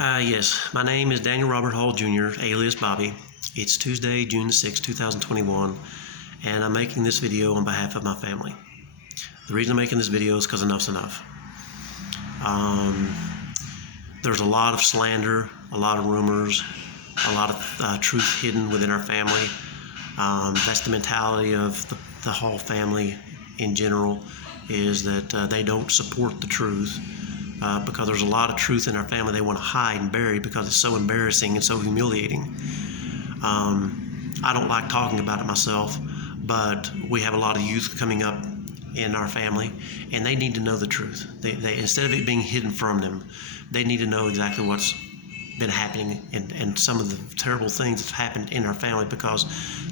Yes, my name is Daniel Robert Hall Jr., alias Bobby. It's Tuesday, June 6, 2021, and I'm making this video on behalf of my family. The reason I'm making this video is because enough's enough. There's a lot of slander, a lot of rumors, a lot of truth hidden within our family. That's the mentality of the Hall family in general, is that they don't support the truth. Because there's a lot of truth in our family they want to hide and bury because it's so embarrassing and so humiliating. I don't like talking about it myself, but we have a lot of youth coming up in our family, and they need to know the truth. They instead of it being hidden from them, they need to know exactly what's been happening and some of the terrible things that happened in our family, because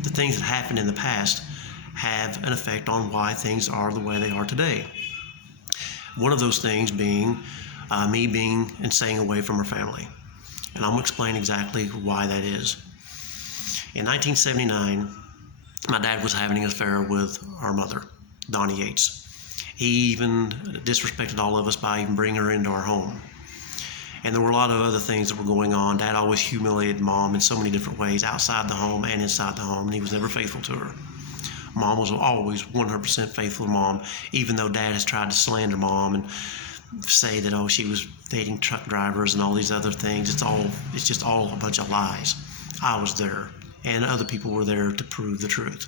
the things that happened in the past have an effect on why things are the way they are today. One of those things being me being and staying away from our family. And I'm going to explain exactly why that is. In 1979, my dad was having an affair with our mother, Donnie Yates. He even disrespected all of us by even bringing her into our home. And there were a lot of other things that were going on. Dad always humiliated Mom in so many different ways, outside the home and inside the home, and he was never faithful to her. Mom was always 100% faithful to Mom, even though Dad has tried to slander Mom and say that, she was dating truck drivers and all these other things. It's just all a bunch of lies. I was there, and other people were there to prove the truth.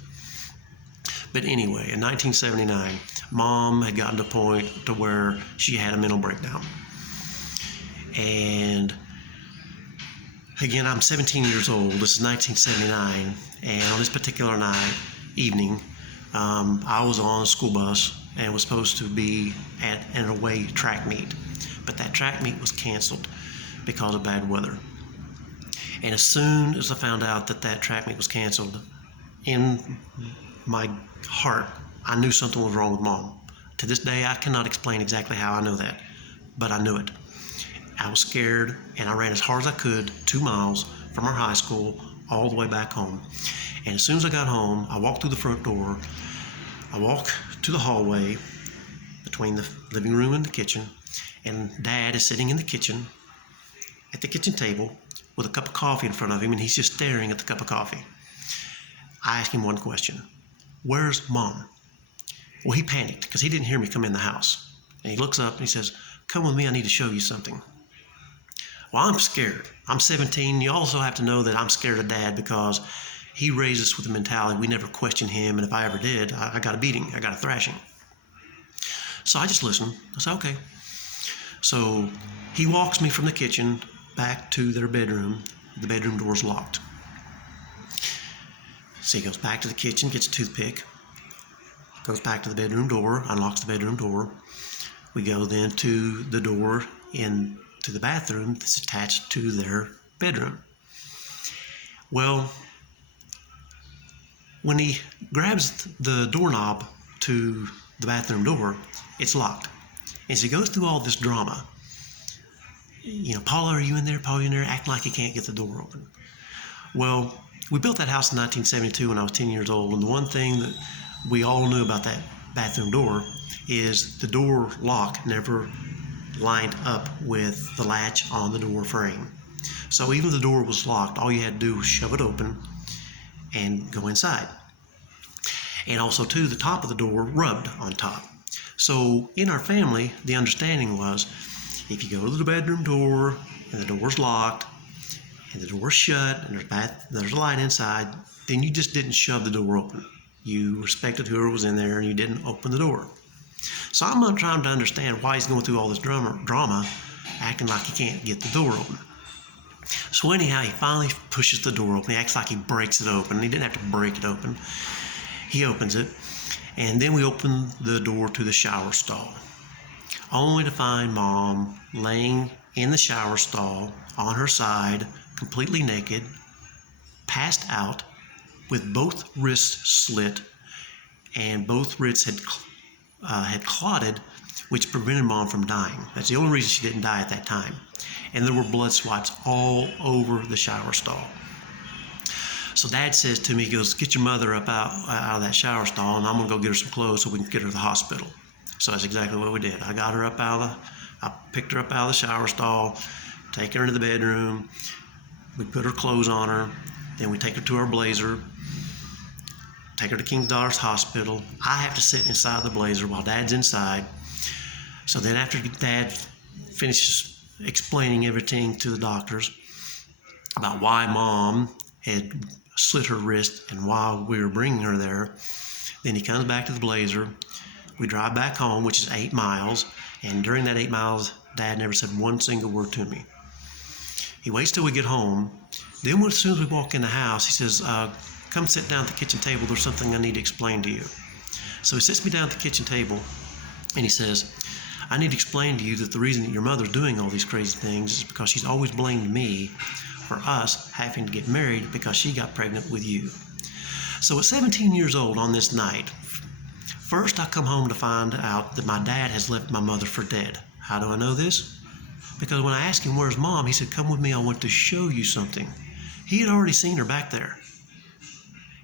But anyway, in 1979, Mom had gotten to a point to where she had a mental breakdown. And again, I'm 17 years old. This is 1979, and on this particular evening, I was on a school bus and was supposed to be at an away track meet, but that track meet was canceled because of bad weather. And as soon as I found out that track meet was canceled, in my heart, I knew something was wrong with Mom. To this day, I cannot explain exactly how I know that, but I knew it. I was scared, and I ran as hard as I could, 2 miles from our high school, all the way back home. And as soon as I got home, I walked through the front door, I walked to the hallway between the living room and the kitchen, and Dad is sitting in the kitchen, at the kitchen table, with a cup of coffee in front of him, and he's just staring at the cup of coffee. I asked him one question: "Where's Mom?" Well, he panicked because he didn't hear me come in the house. And he looks up and he says, "Come with me, I need to show you something." Well, I'm scared. I'm 17. You also have to know that I'm scared of Dad because he raised us with the mentality we never question him, and if I ever did, I got a beating, I got a thrashing. So I just listened. I said, okay. So he walks me from the kitchen back to their bedroom. The bedroom door's locked. So he goes back to the kitchen, gets a toothpick, goes back to the bedroom door, unlocks the bedroom door. We go then to the door into the bathroom that's attached to their bedroom. Well, when he grabs the doorknob to the bathroom door, it's locked. And so he goes through all this drama. "Paula, are you in there? Paula, are you in there?" Acting like he can't get the door open. Well, we built that house in 1972 when I was 10 years old, and the one thing that we all knew about that bathroom door is the door lock never lined up with the latch on the door frame. So even if the door was locked, all you had to do was shove it open and go inside. And also too, the top of the door rubbed on top. So in our family, the understanding was, if you go to the bedroom door and the door's locked and the door's shut and there's a light inside, then you just didn't shove the door open. You respected whoever was in there and you didn't open the door. So I'm not trying to understand why he's going through all this drama, acting like he can't get the door open. So anyhow, he finally pushes the door open. He acts like he breaks it open. He didn't have to break it open. He opens it, and then we open the door to the shower stall, only to find Mom laying in the shower stall on her side, completely naked, passed out, with both wrists slit, and both wrists had clotted, which prevented Mom from dying. That's the only reason she didn't die at that time. And there were blood swipes all over the shower stall. So Dad says to me, he goes, "Get your mother up out of that shower stall, and I'm going to go get her some clothes so we can get her to the hospital." So that's exactly what we did. I got her up I picked her up out of the shower stall, take her into the bedroom, we put her clothes on her, then we take her to our Blazer, take her to King Daughters Hospital. I have to sit inside the Blazer while Dad's inside. So then after Dad finishes explaining everything to the doctors about why Mom had slit her wrist and why we were bringing her there, then he comes back to the Blazer. We drive back home, which is 8 miles, and during that 8 miles, Dad never said one single word to me. He waits till we get home. Then as soon as we walk in the house, he says, come sit down at the kitchen table. There's something I need to explain to you. So he sits me down at the kitchen table, and he says, I need to explain to you that the reason that your mother's doing all these crazy things is because she's always blamed me for us having to get married because she got pregnant with you. So at 17 years old on this night, first I come home to find out that my dad has left my mother for dead. How do I know this? Because when I asked him, where's Mom? He said, come with me, I want to show you something. He had already seen her back there.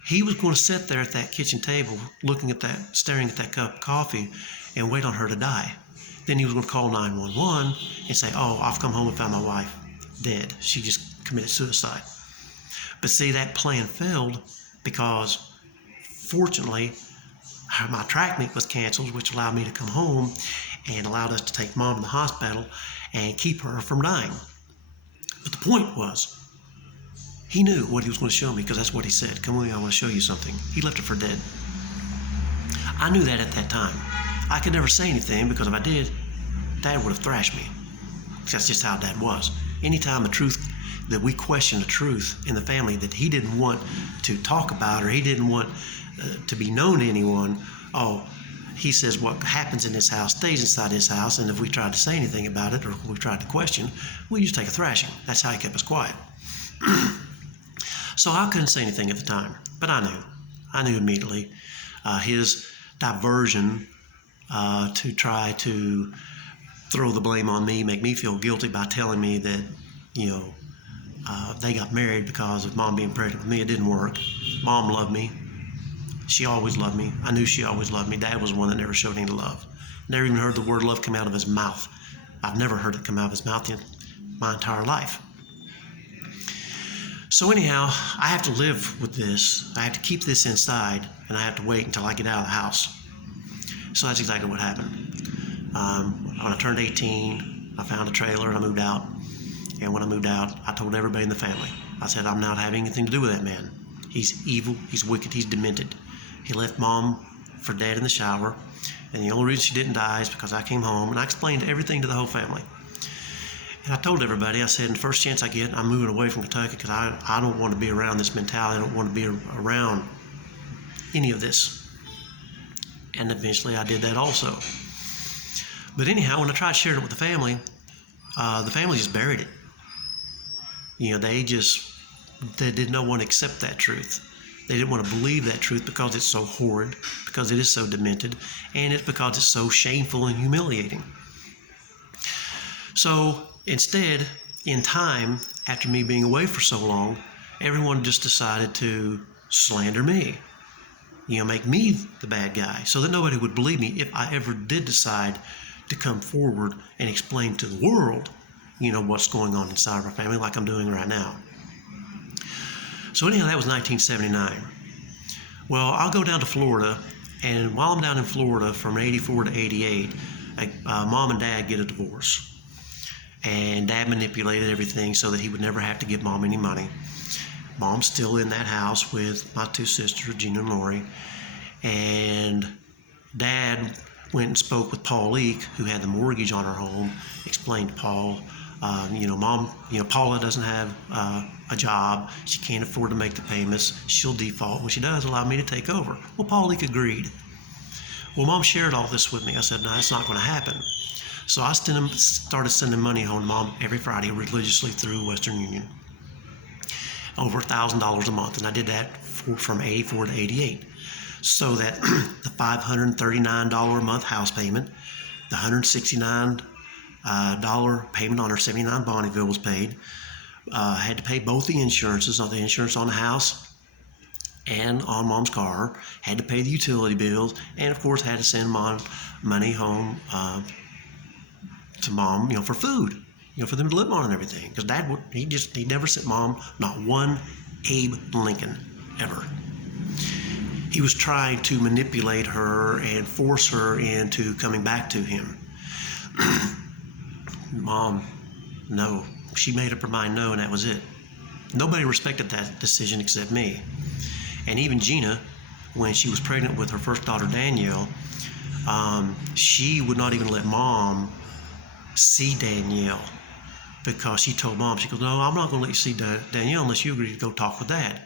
He was going to sit there at that kitchen table, staring at that cup of coffee, and wait on her to die. Then he was going to call 911 and say, oh, I've come home and found my wife dead. She just committed suicide. But see, that plan failed because, fortunately, my track meet was canceled, which allowed me to come home and allowed us to take Mom to the hospital and keep her from dying. But the point was, he knew what he was going to show me because that's what he said. Come with me, I want to show you something. He left her for dead. I knew that at that time. I could never say anything because if I did, Dad would have thrashed me. That's just how Dad was. Anytime that we questioned the truth in the family that he didn't want to talk about or he didn't want to be known to anyone, he says what happens in this house stays inside this house, and if we tried to say anything about it or we tried to question, we just take a thrashing. That's how he kept us quiet. So I couldn't say anything at the time, but I knew immediately. His diversion to try to throw the blame on me, make me feel guilty by telling me that, they got married because of Mom being pregnant with me. It didn't work. Mom loved me. She always loved me. I knew she always loved me. Dad was one that never showed any love. Never even heard the word love come out of his mouth. I've never heard it come out of his mouth in my entire life. So anyhow, I have to live with this. I have to keep this inside, and I have to wait until I get out of the house. So that's exactly what happened. When I turned 18, I found a trailer and I moved out. And when I moved out, I told everybody in the family. I said, I'm not having anything to do with that man. He's evil, he's wicked, he's demented. He left Mom for dead in the shower, and the only reason she didn't die is because I came home, and I explained everything to the whole family. And I told everybody, I said, the first chance I get, I'm moving away from Kentucky because I don't want to be around this mentality. I don't want to be around any of this. And eventually I did that also. But anyhow, when I tried sharing it with the family just buried it. They did not want to accept that truth. They didn't want to believe that truth because it's so horrid, because it is so demented, and it's because it's so shameful and humiliating. So instead, in time, after me being away for so long, everyone just decided to slander me, make me the bad guy, so that nobody would believe me if I ever did decide to come forward and explain to the world, what's going on inside of our family like I'm doing right now. So anyhow, that was 1979. Well, I'll go down to Florida, and while I'm down in Florida from 84 to 88, Mom and Dad get a divorce. And Dad manipulated everything so that he would never have to give Mom any money. Mom's still in that house with my 2 sisters, Gina and Lori. And Dad went and spoke with Paul Leake, who had the mortgage on her home, explained to Paul, Mom, Paula doesn't have a job. She can't afford to make the payments. She'll default. When she does, allow me to take over. Well, Paul Leake agreed. Well, Mom shared all this with me. I said, no, that's not going to happen. So I started sending money home to Mom every Friday religiously through Western Union. Over $1,000 a month. And I did that from 84 to 88. So that the $539 a month house payment, the $169 payment on her 79 Bonneville was paid. Had to pay both the insurances, the insurance on the house and on Mom's car. Had to pay the utility bills, and of course had to send Mom money home to Mom, for food. for them to live on and everything. Because Dad, he never sent Mom not one Abe Lincoln ever. He was trying to manipulate her and force her into coming back to him. Mom, no. She made up her mind no, and that was it. Nobody respected that decision except me. And even Gina, when she was pregnant with her first daughter, Danielle, she would not even let Mom see Danielle, because she told Mom, she goes, no, I'm not going to let you see Danielle unless you agree to go talk with Dad.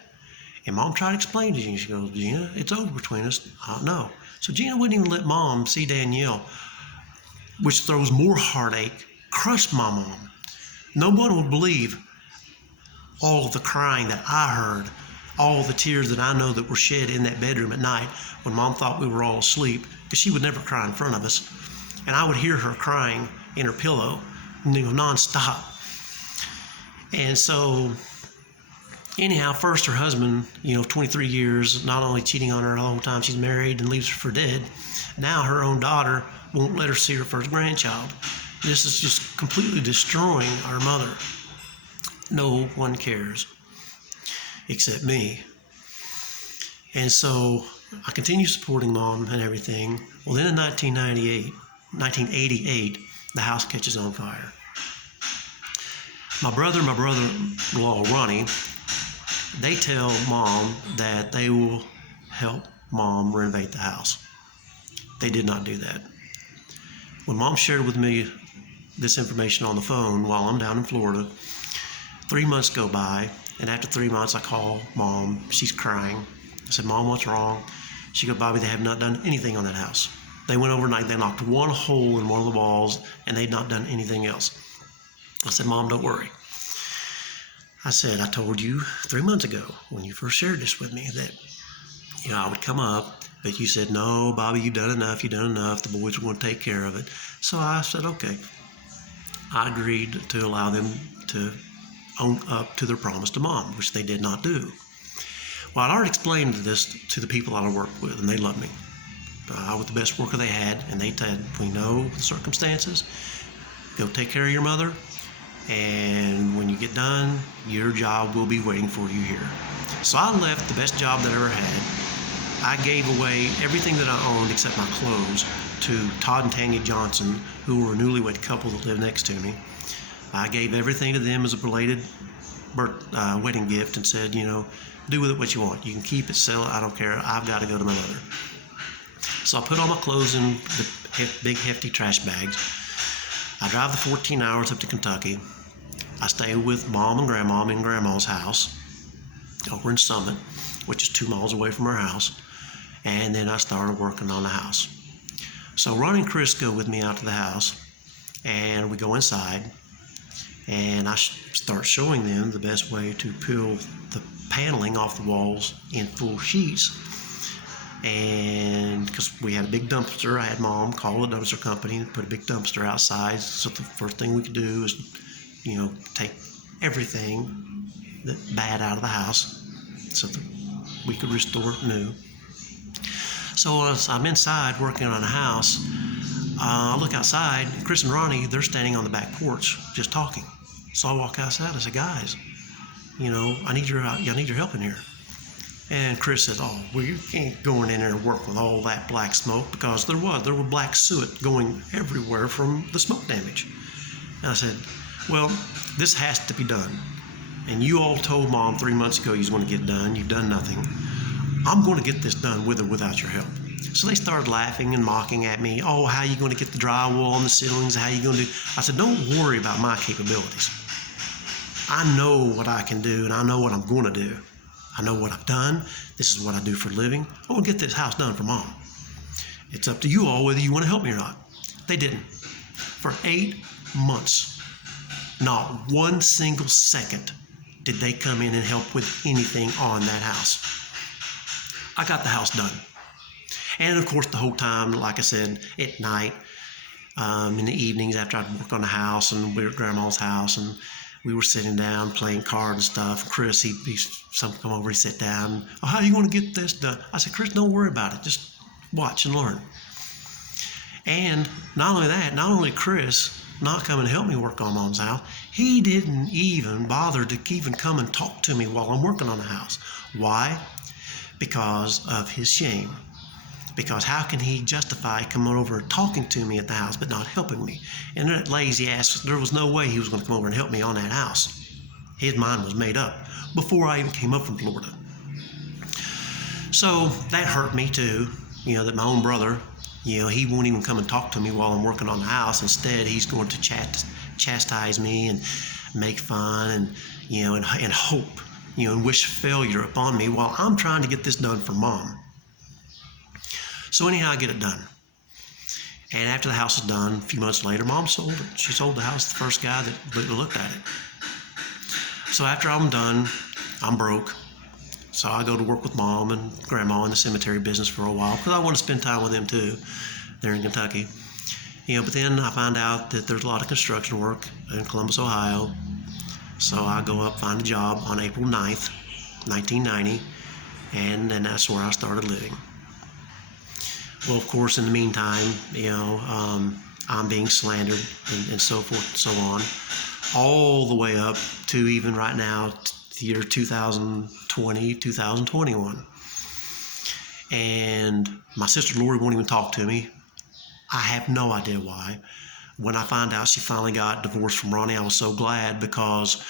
And Mom tried to explain to Gina. She goes, Gina, it's over between us. No. So Gina wouldn't even let Mom see Danielle, which throws more heartache, crushed my mom. No one would believe all of the crying that I heard, all the tears that I know that were shed in that bedroom at night when Mom thought we were all asleep, because she would never cry in front of us. And I would hear her crying in her pillow, nonstop. And so, anyhow, first her husband, 23 years, not only cheating on her the whole time she's married and leaves her for dead, now her own daughter won't let her see her first grandchild. This is just completely destroying our mother. No one cares except me. And so I continue supporting Mom and everything. Well, then in 1988, the house catches on fire. My brother-in-law, Ronnie, they tell Mom that they will help Mom renovate the house. They did not do that. When Mom shared with me this information on the phone while I'm down in Florida, 3 months go by, and after 3 months I call Mom. She's crying. I said, Mom, what's wrong? She goes, Bobby, they have not done anything on that house. They went overnight, they knocked one hole in one of the walls, and they'd not done anything else. I said, Mom, don't worry. I said, I told you 3 months ago when you first shared this with me that I would come up, but you said, no, Bobby, you've done enough, the boys are going to take care of it. So I said, okay. I agreed to allow them to own up to their promise to Mom, which they did not do. Well, I'd already explained this to the people I worked with, and they loved me. I was the best worker they had, and they said, we know the circumstances. Go take care of your mother, and when you get done, your job will be waiting for you here. So I left the best job that I ever had. I gave away everything that I owned except my clothes to Todd and Tanya Johnson, who were a newlywed couple that lived next to me. I gave everything to them as a belated wedding gift and said, do with it what you want. You can keep it, sell it, I don't care. I've got to go to my mother. So I put all my clothes in the big hefty trash bags. I drive the 14 hours up to Kentucky. I stay with Mom and Grandma in Grandma's house over in Summit, which is 2 miles away from her house. And then I started working on the house. So Ron and Chris go with me out to the house, and we go inside, and I start showing them the best way to peel the paneling off the walls in full sheets. And because we had a big dumpster, I had Mom call the dumpster company and put a big dumpster outside. So the first thing we could do is, take everything bad out of the house so that we could restore it new. So as I'm inside working on a house, I look outside. Chris and Ronnie, they're standing on the back porch just talking. So I walk outside. I said, guys, I need your help in here. And Chris says, oh, well, you can't go in there and work with all that black smoke, because there were black soot going everywhere from the smoke damage. And I said, well, this has to be done. And you all told Mom 3 months ago you was going to get done. You've done nothing. I'm going to get this done with or without your help. So they started laughing and mocking at me. Oh, how are you going to get the drywall on the ceilings? How are you going to do? I said, don't worry about my capabilities. I know what I can do, and I know what I'm going to do. I know what I've done. This is what I do for a living. I want to get this house done for Mom. It's up to you all whether you want to help me or not. They didn't. For 8 months, not one single second did they come in and help with anything on that house. I got the house done. And of course, the whole time, like I said, at night, in the evenings after I'd work on the house, and we were at Grandma's house, and we were sitting down playing cards and stuff. Chris, he'd come over, he'd sit down. Oh, how are you going to get this done? I said, Chris, don't worry about it. Just watch and learn. And not only that, not only Chris, not coming to help me work on Mom's house. He didn't even bother to even come and talk to me while I'm working on the house. Why? Because of his shame. Because how can he justify coming over and talking to me at the house but not helping me? And that lazy ass, there was no way he was going to come over and help me on that house. His mind was made up before I even came up from Florida. So that hurt me too, that my own brother, he won't even come and talk to me while I'm working on the house. Instead, he's going to chastise me and make fun and hope, and wish failure upon me while I'm trying to get this done for Mom. So anyhow, I get it done. And after the house is done, a few months later, Mom sold it. She sold the house to the first guy that looked at it. So after I'm done, I'm broke. So I go to work with Mom and Grandma in the cemetery business for a while because I want to spend time with them too. They're in Kentucky. But then I find out that there's a lot of construction work in Columbus, Ohio. So I go up, find a job on April 9th, 1990, and that's where I started living. Well, of course, in the meantime, I'm being slandered and so forth and so on, all the way up to even right now, the year 2020, 2021. And my sister Lori won't even talk to me. I have no idea why. When I found out she finally got divorced from Ronnie, I was so glad, because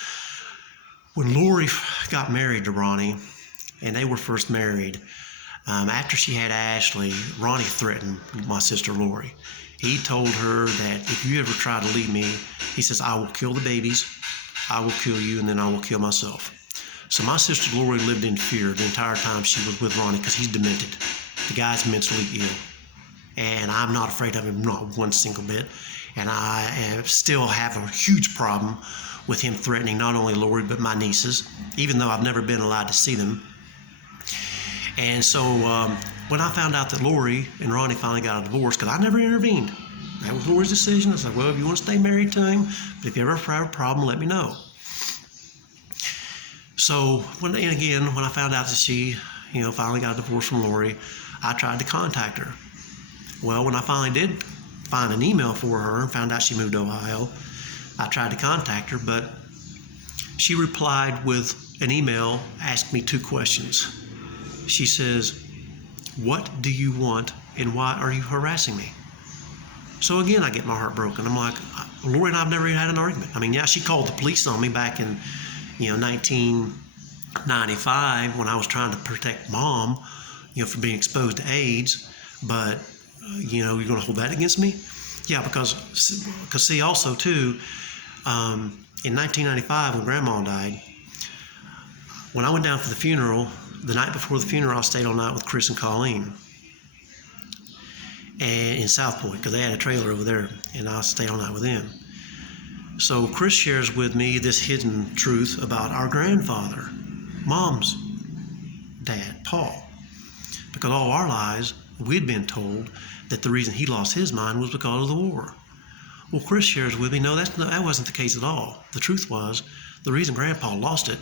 when Lori got married to Ronnie, and they were first married, after she had Ashley, Ronnie threatened my sister Lori. He told her that if you ever try to leave me, he says, I will kill the babies, I will kill you, and then I will kill myself. So my sister Lori lived in fear the entire time she was with Ronnie, because he's demented. The guy's mentally ill. And I'm not afraid of him, not one single bit. And I still have a huge problem with him threatening not only Lori, but my nieces, even though I've never been allowed to see them. And so when I found out that Lori and Ronnie finally got a divorce, because I never intervened. That was Lori's decision. I said, well, if you want to stay married to him, but if you ever have a problem, let me know. So when I found out that she, finally got a divorce from Lori, I tried to contact her. Well, when I finally did find an email for her and found out she moved to Ohio, I tried to contact her, but she replied with an email, asked me 2 questions. She says, what do you want and why are you harassing me? So again, I get my heart broken. I'm like, Lori and I have never even had an argument. I mean, yeah, she called the police on me back in, 1995 when I was trying to protect Mom, from being exposed to AIDS. But, you're going to hold that against me? Yeah, because see, also too, in 1995 when Grandma died, when I went down for the funeral, the night before the funeral, I stayed all night with Chris and Colleen, and in South Point, because they had a trailer over there, and I stayed all night with them. So Chris shares with me this hidden truth about our grandfather, Mom's dad, Paul, because all our lives we'd been told that the reason he lost his mind was because of the war. Well, Chris shares with me, no, that wasn't the case at all. The truth was, the reason Grandpa lost it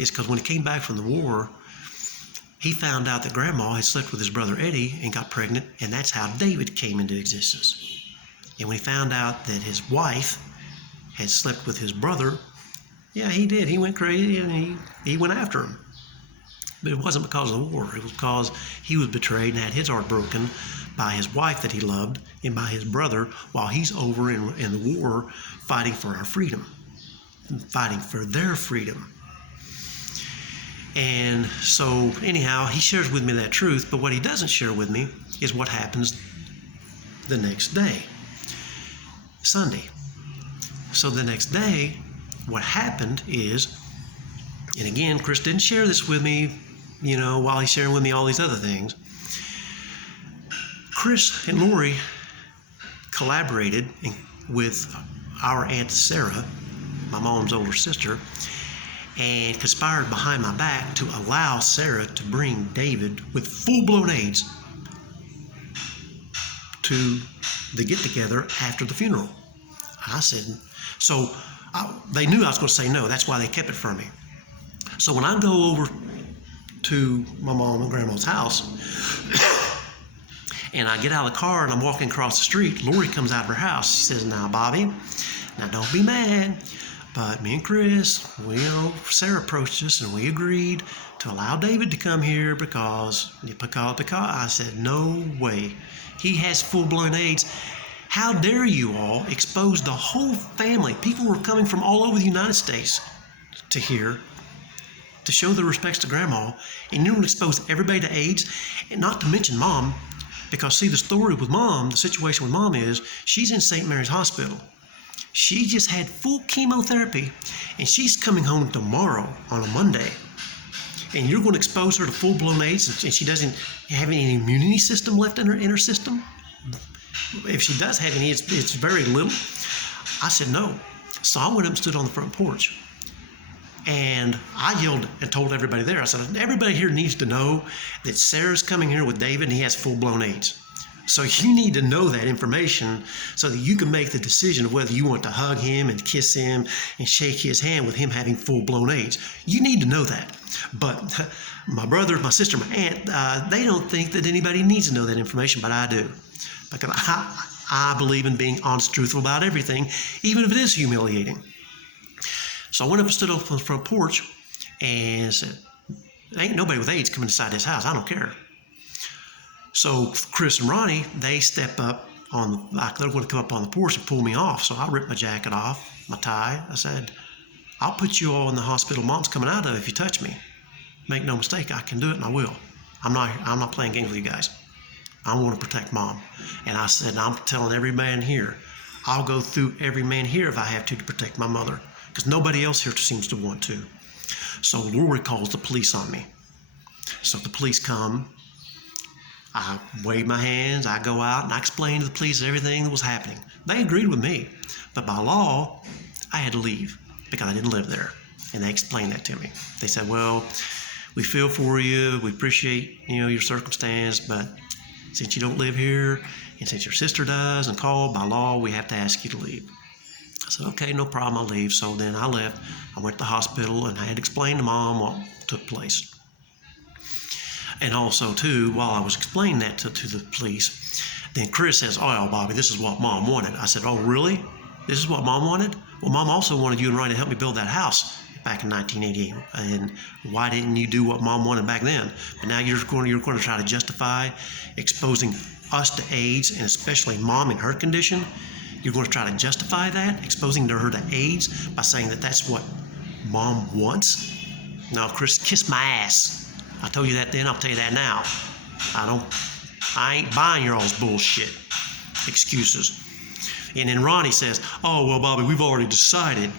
is because when he came back from the war, he found out that Grandma had slept with his brother Eddie and got pregnant, and that's how David came into existence. And when he found out that his wife had slept with his brother, yeah, he did. He went crazy and he went after him. But it wasn't because of the war. It was because he was betrayed and had his heart broken by his wife that he loved and by his brother while he's over in the war fighting for our freedom, fighting for their freedom. And so anyhow, he shares with me that truth, but what he doesn't share with me is what happens the next day, Sunday. So the next day, what happened is, and again, Chris didn't share this with me, while he's sharing with me all these other things. Chris and Lori collaborated with our Aunt Sarah, my mom's older sister, and conspired behind my back to allow Sarah to bring David with full-blown AIDS to the get-together after the funeral. I said, so they knew I was going to say no. That's why they kept it from me. So when I go over to my mom and grandma's house, And I get out of the car and I'm walking across the street. Lori comes out of her house. She says, "Now, Bobby, now don't be mad, but me and Chris, Sarah approached us and we agreed to allow David to come here because I said, no way. He has full-blown AIDS. How dare you all expose the whole family? People were coming from all over the United States to here to show their respects to Grandma, and you don't expose everybody to AIDS, and not to mention Mom, because see, the story with Mom, the situation with Mom is she's in St. Mary's Hospital. She just had full chemotherapy, and she's coming home tomorrow on a Monday. And you're going to expose her to full-blown AIDS, and she doesn't have any immunity system left in her system? If she does have any, it's very little. I said no. So I went up and stood on the front porch. And I yelled and told everybody there, I said, everybody here needs to know that Sarah's coming here with David and he has full-blown AIDS. So you need to know that information so that you can make the decision of whether you want to hug him and kiss him and shake his hand with him having full-blown AIDS. You need to know that. But my brother, my sister, my aunt, they don't think that anybody needs to know that information, but I do. Because I believe in being honest, truthful about everything, even if it is humiliating. So I went up and stood up on the front porch and said, ain't nobody with AIDS coming inside this house. I don't care. So Chris and Ronnie, they step up they're going to come up on the porch and pull me off. So I ripped my jacket off, my tie. I said, I'll put you all in the hospital Mom's coming out of if you touch me. Make no mistake, I can do it and I will. I'm not playing games with you guys. I want to protect Mom. And I said, I'm telling every man here, I'll go through every man here if I have to protect my mother. Because nobody else here seems to want to. So Lori calls the police on me. So the police come. I wave my hands. I go out and I explain to the police everything that was happening. They agreed with me. But by law, I had to leave because I didn't live there. And they explained that to me. They said, well, we feel for you. We appreciate, your circumstance. But since you don't live here and since your sister does and called, by law, we have to ask you to leave. I said, okay, no problem, I'll leave. So then I left. I went to the hospital and I had explained to Mom what took place. And also, too, while I was explaining that to the police, then Chris says, oh, Bobby, this is what Mom wanted. I said, oh, really? This is what Mom wanted? Well, Mom also wanted you and Ronnie to help me build that house back in 1988. And why didn't you do what Mom wanted back then? But now you're going to try to justify exposing us to AIDS, and especially Mom in her condition. You're going to try to justify that, exposing her to AIDS, by saying that that's what Mom wants? No, Chris, kiss my ass. I told you that then, I'll tell you that now. I ain't buying your all's bullshit excuses. And then Ronnie says, oh, well, Bobby, we've already decided.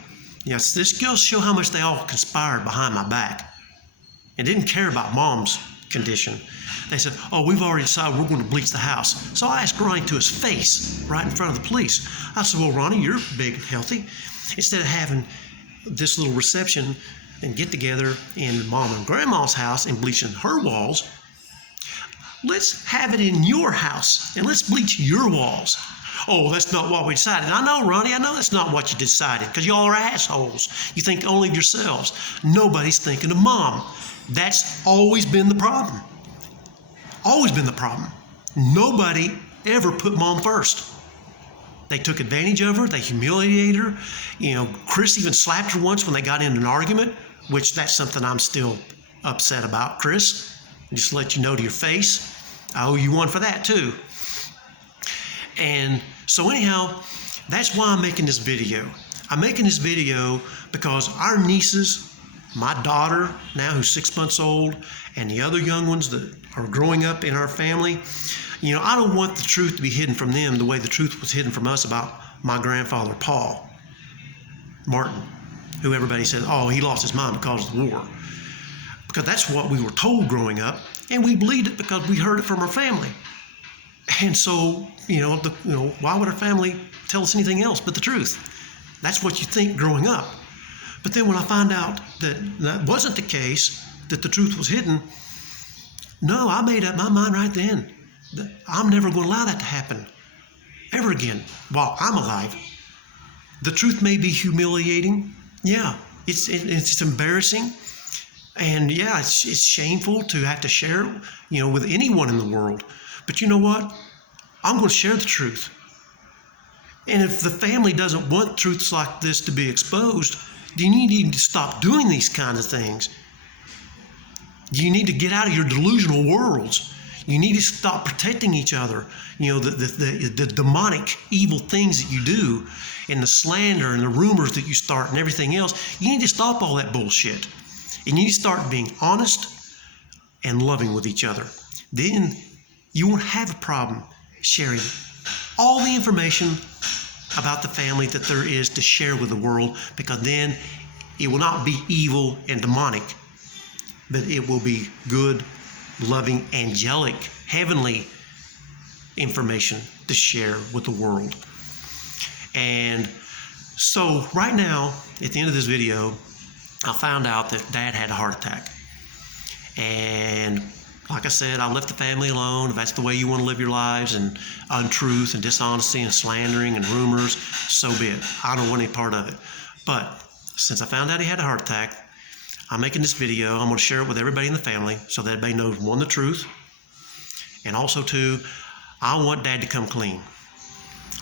Yes, this goes to show how much they all conspired behind my back and didn't care about Mom's condition. They said, oh, we've already decided we're going to bleach the house. So I asked Ronnie to his face right in front of the police. I said, well, Ronnie, you're big and healthy. Instead of having this little reception and get together in Mom and Grandma's house and bleaching her walls, let's have it in your house and let's bleach your walls. Oh, that's not what we decided. I know, Ronnie, I know that's not what you decided because y'all are assholes. You think only of yourselves. Nobody's thinking of Mom. That's always been the problem. Always been the problem. Nobody ever put Mom first. They took advantage of her. They humiliated her. Chris even slapped her once when they got into an argument, which that's something I'm still upset about, Chris. Just to let you know to your face, I owe you one for that too. And so anyhow, that's why I'm making this video. I'm making this video because our nieces, my daughter now who's 6 months old, and the other young ones that are growing up in our family, I don't want the truth to be hidden from them the way the truth was hidden from us about my grandfather, Paul Martin, who everybody said, oh, he lost his mind because of the war. Because that's what we were told growing up, and we believed it because we heard it from our family. And so, why would our family tell us anything else but the truth? That's what you think growing up. But then when I find out that that wasn't the case, that the truth was hidden, no, I made up my mind right then. I'm never going to allow that to happen ever again while I'm alive. The truth may be humiliating. Yeah, it's embarrassing. And yeah, it's shameful to have to share it, with anyone in the world. But you know what? I'm going to share the truth. And if the family doesn't want truths like this to be exposed, then you need to stop doing these kinds of things. You need to get out of your delusional worlds. You need to stop protecting each other. You know, the demonic, evil things that you do, and the slander and the rumors that you start and everything else. You need to stop all that bullshit. And you need to start being honest and loving with each other. Then you won't have a problem sharing all the information about the family that there is to share with the world, because then it will not be evil and demonic, but it will be good, loving, angelic, heavenly information to share with the world. And so right now, at the end of this video, I found out that Dad had a heart attack. And like I said, I left the family alone. If that's the way you want to live your lives, and untruth and dishonesty and slandering and rumors, so be it. I don't want any part of it. But since I found out he had a heart attack, I'm making this video. I'm going to share it with everybody in the family so that everybody knows, one, the truth, and also, two, I want Dad to come clean.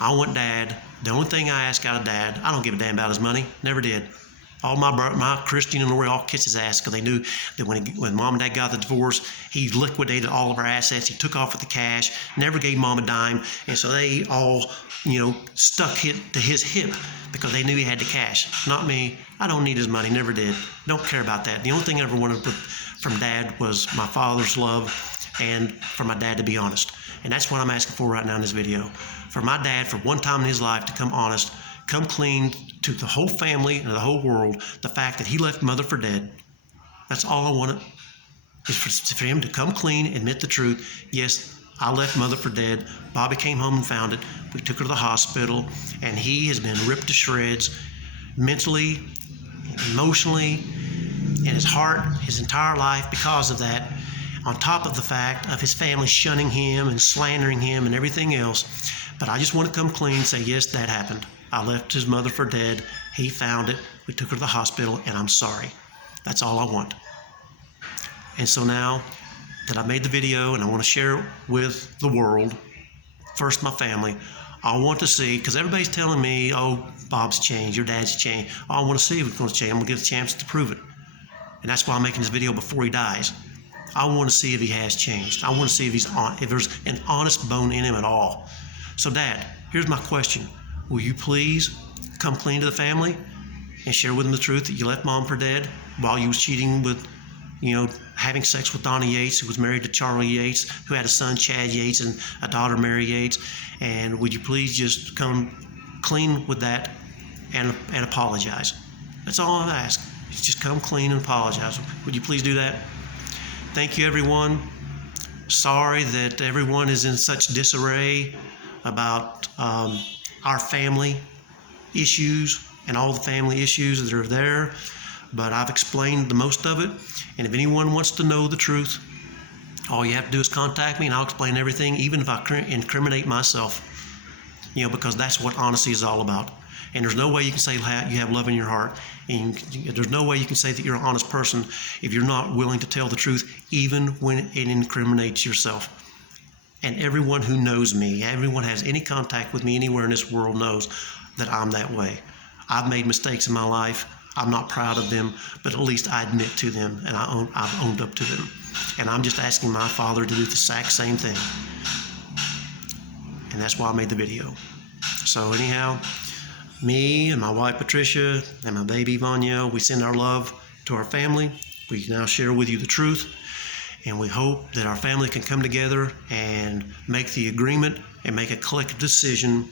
I want Dad, the only thing I ask out of Dad, I don't give a damn about his money, never did. All my Christian in the world all kissed his ass, because they knew that when Mom and Dad got the divorce, he liquidated all of our assets. He took off with the cash, never gave Mom a dime, and so they all, stuck to his hip because they knew he had the cash. Not me. I don't need his money. Never did. Don't care about that. The only thing I ever wanted from Dad was my father's love, and for my dad to be honest. And that's what I'm asking for right now in this video. For my dad, for one time in his life, to come honest, come clean to the whole family and the whole world, the fact that he left Mother for dead. That's all I wanted, is for him to come clean, admit the truth. Yes, I left Mother for dead. Bobby came home and found it. We took her to the hospital, and he has been ripped to shreds mentally, emotionally, in his heart, his entire life because of that, on top of the fact of his family shunning him and slandering him and everything else. But I just want to come clean and say, yes, that happened. I left his mother for dead. He found it. We took her to the hospital, and I'm sorry. That's all I want. And so now that I made the video and I want to share it with the world, first my family, I want to see, because everybody's telling me, oh, Bob's changed, your dad's changed. I want to see if it's going to change. I'm going to get a chance to prove it. And that's why I'm making this video before he dies. I want to see if he has changed. I want to see if there's an honest bone in him at all. So, Dad, here's my question. Will you please come clean to the family and share with them the truth that you left Mom for dead while you was cheating with, having sex with Donna Yates, who was married to Charlie Yates, who had a son, Chad Yates, and a daughter, Mary Yates? And would you please just come clean with that and apologize? That's all I ask. Just come clean and apologize. Would you please do that? Thank you, everyone. Sorry that everyone is in such disarray about our family issues and all the family issues that are there, but I've explained the most of it. And if anyone wants to know the truth, all you have to do is contact me, and I'll explain everything, even if I incriminate myself, because that's what honesty is all about. And there's no way you can say you have love in your heart, and there's no way you can say that you're an honest person if you're not willing to tell the truth, even when it incriminates yourself. And everyone who knows me, everyone has any contact with me anywhere in this world, knows that I'm that way. I've made mistakes in my life. I'm not proud of them, but at least I admit to them, and I've owned up to them. And I'm just asking my Father to do the exact same thing. And that's why I made the video. So anyhow, me and my wife Patricia and my baby Vanya, we send our love to our family. We now share with you the truth, and we hope that our family can come together and make the agreement and make a collective decision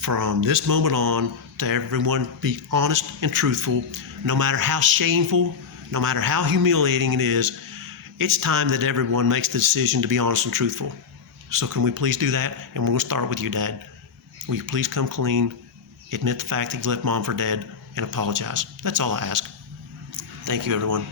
from this moment on to everyone be honest and truthful, no matter how shameful, no matter how humiliating it is. It's time that everyone makes the decision to be honest and truthful. So can we please do that? And we'll start with you, Dad. Will you please come clean, admit the fact that you left Mom for dead, and apologize? That's all I ask. Thank you, everyone.